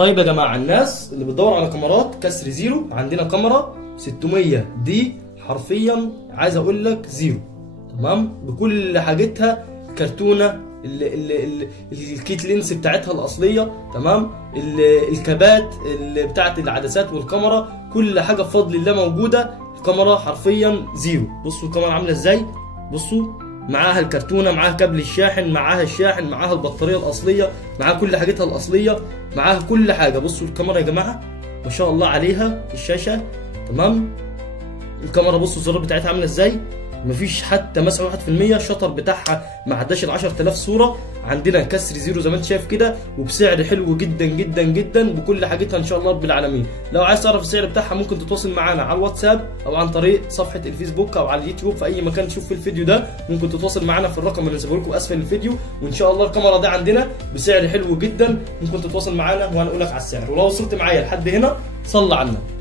طيب يا جماعه، الناس اللي بتدور على كاميرات كسر زيرو، عندنا كاميرا 600 دي حرفيا عايز اقول لك زيرو، تمام، بكل حاجتها، كرتونه، الكيت لينس بتاعتها الاصليه، تمام، الكابات اللي بتاعت العدسات والكاميرا، كل حاجه بفضل الله موجوده. الكاميرا حرفيا زيرو. بصوا الكاميرا عامله ازاي، بصوا معاها الكرتونه، معاها كابل الشاحن، معاها الشاحن، معاها البطاريه الاصليه، معاها كل حاجتها الاصليه، معاها كل حاجه. بصوا الكاميرا يا جماعه ما شاء الله عليها، الشاشه تمام. الكاميرا بصوا الزرار بتاعتها عامله ازاي، مفيش حتى مسح 1%. الشطر بتاعها ما عداش ال 10000 صوره. عندنا كسر زيرو زي ما انت شايف كده، وبسعر حلو جدا جدا جدا، بكل حاجتها ان شاء الله رب العالمين. لو عايز تعرف السعر بتاعها ممكن تتواصل معانا على الواتساب او عن طريق صفحه الفيسبوك او على اليوتيوب، في اي مكان تشوف في الفيديو ده ممكن تتواصل معانا في الرقم اللي نسيبه لكم اسفل الفيديو. وان شاء الله الكاميرا دي عندنا بسعر حلو جدا، ممكن تتواصل معانا وهنقول لك على السعر. ولو وصلت معايا لحد هنا صلى على النبي.